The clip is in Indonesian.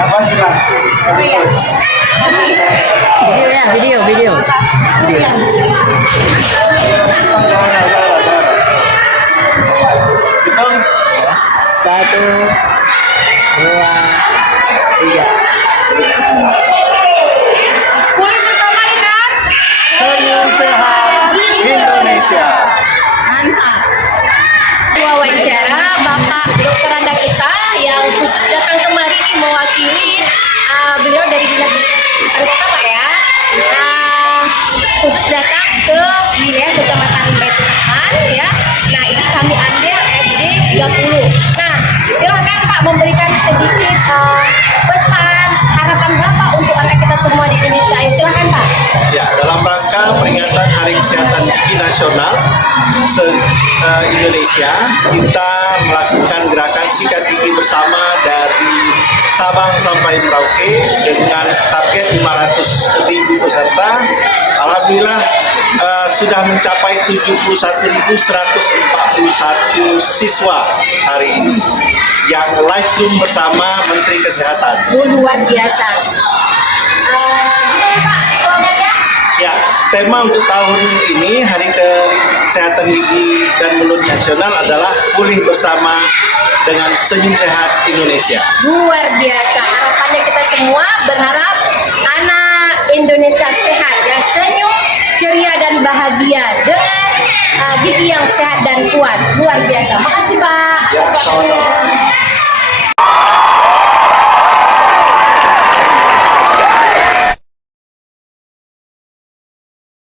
Apa sih lah? Video. Hitung. 1, 2, 3. Pulih bersama dengan Senyum Sehat Indonesia. mantap. Wawancara Bapak Dr. Randa kita yang khusus datang kemari nih mewakili beliau dari dinas pariwisata Pak ya. Khusus datang ke wilayah Kecamatan Baitur Rahman ya. Nah ini kami ambil SD 30. Nah silahkan Pak memberikan sedikit pesan harapan Bapak untuk anak kita semua di Indonesia. Ayo silahkan Pak. Ya, dalam rangka peringatan Hari Kesehatan Gigi Nasional Indonesia, kita melakukan gerakan sikat gigi bersama dari Sabang sampai Merauke dengan target 500.000 peserta. Alhamdulillah sudah mencapai 71.141 siswa hari ini yang live Zoom bersama Menteri Kesehatan. Luar biasa. Pak, slogannya? Ya, tema untuk tahun ini Hari Kesehatan Gigi dan Mulut Nasional adalah pulih bersama dengan Senyum Sehat Indonesia. Luar biasa. Harapannya kita semua berharap anak Indonesia sehat, yang senyum, ceria dan bahagia dengan gigi yang sehat dan kuat. Luar biasa. Makasih Pak. Ya, sama-sama.